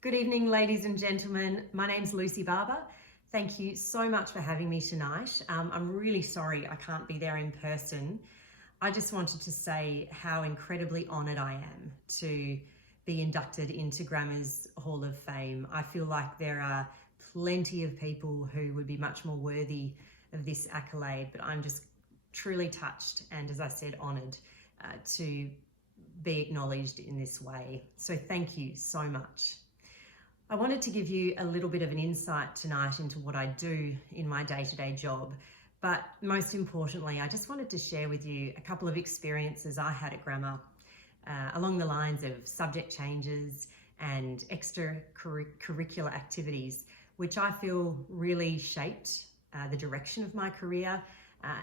Good evening, ladies and gentlemen. My name's Lucy Barbour. Thank you so much for having me tonight. I'm really sorry I can't be there in person. I just wanted to say how incredibly honoured I am to be inducted into Grammar's Hall of Fame. I feel like there are plenty of people who would be much more worthy of this accolade, but I'm just truly touched and, as I said, honoured to be acknowledged in this way. So thank you so much. I wanted to give you a little bit of an insight tonight into what I do in my day-to-day job, but most importantly, I just wanted to share with you a couple of experiences I had at Grammar along the lines of subject changes and extracurricular activities, which I feel really shaped the direction of my career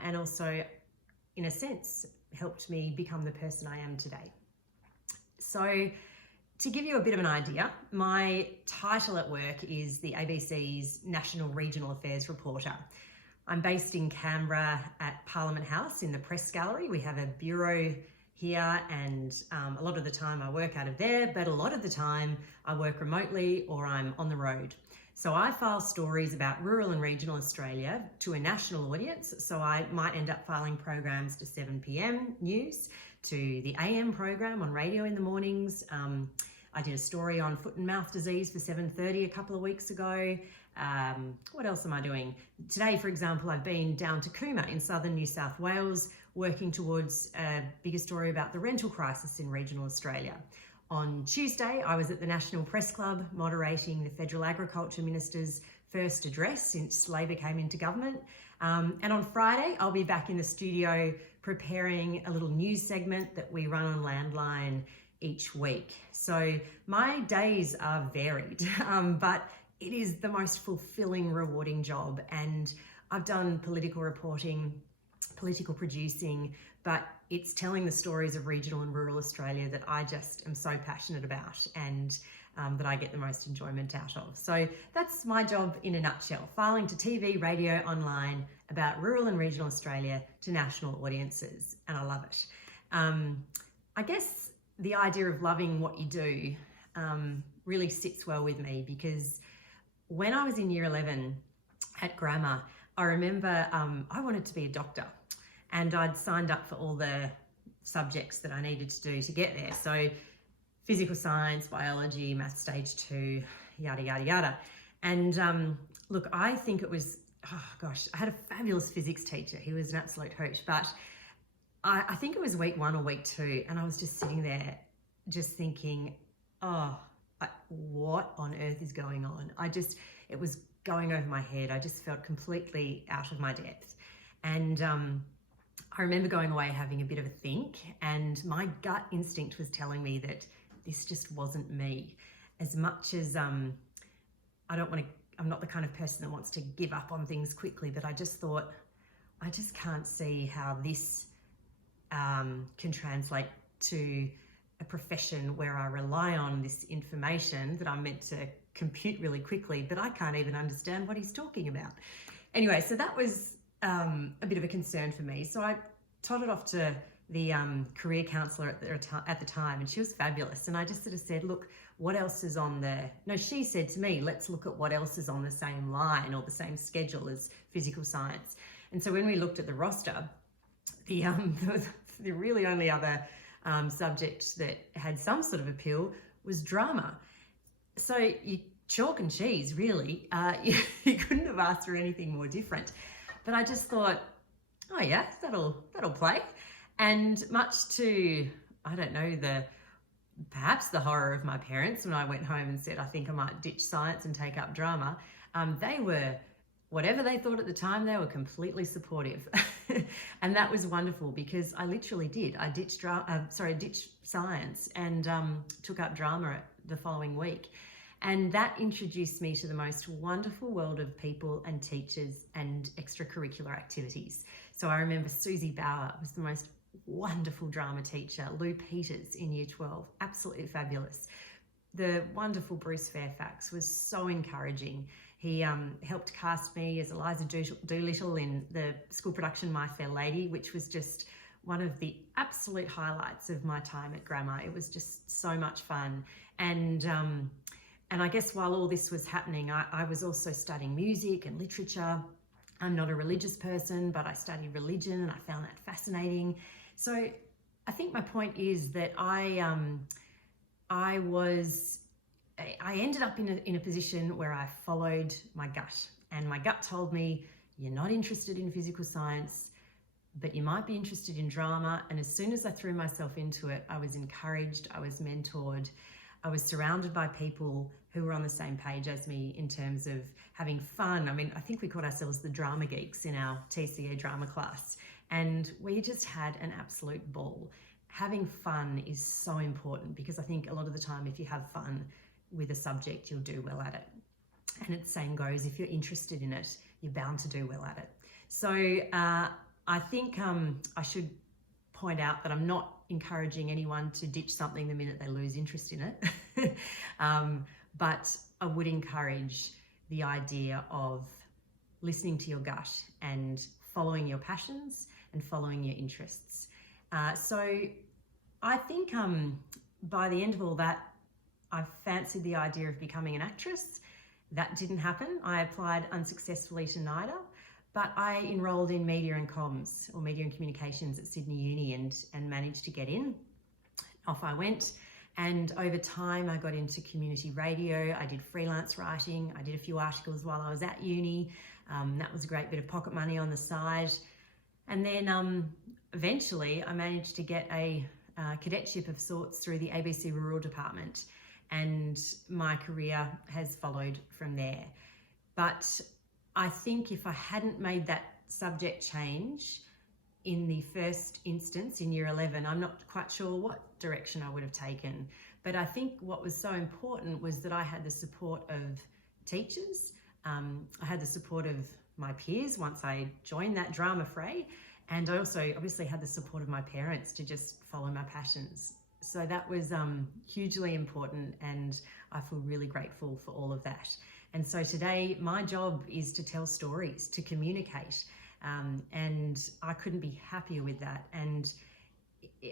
and also, in a sense, helped me become the person I am today. So, to give you a bit of an idea, my title at work is the ABC's National Regional Affairs Reporter. I'm based in Canberra at Parliament House in the Press Gallery. We have a bureau here and a lot of the time I work out of there, but a lot of the time I work remotely or I'm on the road. So I file stories about rural and regional Australia to a national audience. So I might end up filing programs to 7 p.m. news, to the AM program on radio in the mornings. I did a story on foot and mouth disease for 7:30 a couple of weeks ago. What else am I doing? Today, for example, I've been down to Cooma in southern New South Wales, working towards a bigger story about the rental crisis in regional Australia. On Tuesday, I was at the National Press Club moderating the Federal Agriculture Minister's first address since Labor came into government. And on Friday, I'll be back in the studio preparing a little news segment that we run on Landline each week. So my days are varied, but it is the most fulfilling, rewarding job. And I've done political reporting, political producing, but it's telling the stories of regional and rural Australia that I just am so passionate about and that I get the most enjoyment out of. So that's my job in a nutshell, filing to TV, radio, online about rural and regional Australia to national audiences, and I love it. I guess the idea of loving what you do really sits well with me, because when I was in year 11 at Grammar, I remember I wanted to be a doctor, and I'd signed up for all the subjects that I needed to do to get there. So physical science, biology, math stage 2, yada, yada, yada. And look, I think it was, I had a fabulous physics teacher. He was an absolute hoot, but I think it was week 1 or week 2, and I was just sitting there just thinking, what on earth is going on? It was going over my head. I just felt completely out of my depth. And I remember going away having a bit of a think, and my gut instinct was telling me that this just wasn't me. As much as I'm not the kind of person that wants to give up on things quickly, but I just thought, I just can't see how this can translate to a profession where I rely on this information that I'm meant to compute really quickly, but I can't even understand what he's talking about. Anyway, so that was a bit of a concern for me. So I told it off to the career counsellor at the time, and she was fabulous. And I just sort of said, look, what else is on she said to me, let's look at what else is on the same line or the same schedule as physical science. And so when we looked at the roster, the really only other subject that had some sort of appeal was drama. So you chalk and cheese, really. You couldn't have asked for anything more different. But I just thought, oh yeah, that'll play. And much to, I don't know, perhaps the horror of my parents when I went home and said, I think I might ditch science and take up drama, they were, whatever they thought at the time, they were completely supportive. And that was wonderful, because I literally did. I ditched science and took up drama the following week. And that introduced me to the most wonderful world of people and teachers and extracurricular activities. So I remember Lucy Barbour was the most wonderful drama teacher. Lou Peters in year 12, absolutely fabulous. The wonderful Bruce Fairfax was so encouraging. He helped cast me as Eliza Doolittle in the school production My Fair Lady, which was just one of the absolute highlights of my time at Grammar. It was just so much fun. And And I guess while all this was happening, I was also studying music and literature. I'm not a religious person, but I studied religion and I found that fascinating. So I think my point is that I ended up in a position where I followed my gut, and my gut told me, you're not interested in physical science, but you might be interested in drama. And as soon as I threw myself into it, I was encouraged, I was mentored, I was surrounded by people who were on the same page as me in terms of having fun. I mean, I think we called ourselves the drama geeks in our TCA drama class, and we just had an absolute ball. Having fun is so important, because I think a lot of the time if you have fun with a subject, you'll do well at it. And the same goes, if you're interested in it, you're bound to do well at it. So I think I should point out that I'm not encouraging anyone to ditch something the minute they lose interest in it. But I would encourage the idea of listening to your gut and following your passions and following your interests. So I think by the end of all that, I fancied the idea of becoming an actress. That didn't happen. I applied unsuccessfully to NIDA, but I enrolled in media and comms, or media and communications, at Sydney Uni and managed to get in. Off I went. And over time, I got into community radio. I did freelance writing. I did a few articles while I was at uni. That was a great bit of pocket money on the side. And then eventually I managed to get a cadetship of sorts through the ABC Rural Department. And my career has followed from there. But I think if I hadn't made that subject change in the first instance in year 11, I'm not quite sure what direction I would have taken. But I think what was so important was that I had the support of teachers. I had the support of my peers once I joined that drama fray. And I also obviously had the support of my parents to just follow my passions. So that was hugely important, and I feel really grateful for all of that. And so today my job is to tell stories, to communicate, and I couldn't be happier with that. And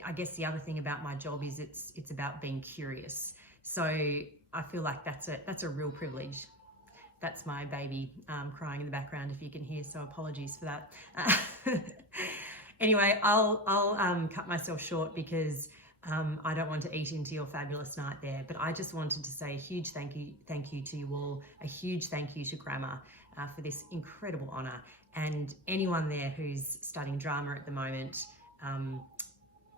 I guess the other thing about my job is it's about being curious. So I feel like that's a real privilege. That's my baby crying in the background if you can hear, so apologies for that. Anyway, I'll cut myself short because I don't want to eat into your fabulous night there, but I just wanted to say a huge thank you to you all, a huge thank you to Grammar for this incredible honour, and anyone there who's studying drama at the moment,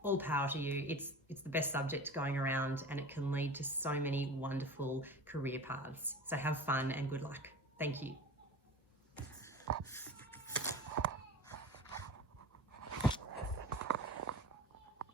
all power to you. It's the best subject going around, and it can lead to so many wonderful career paths. So have fun and good luck. Thank you.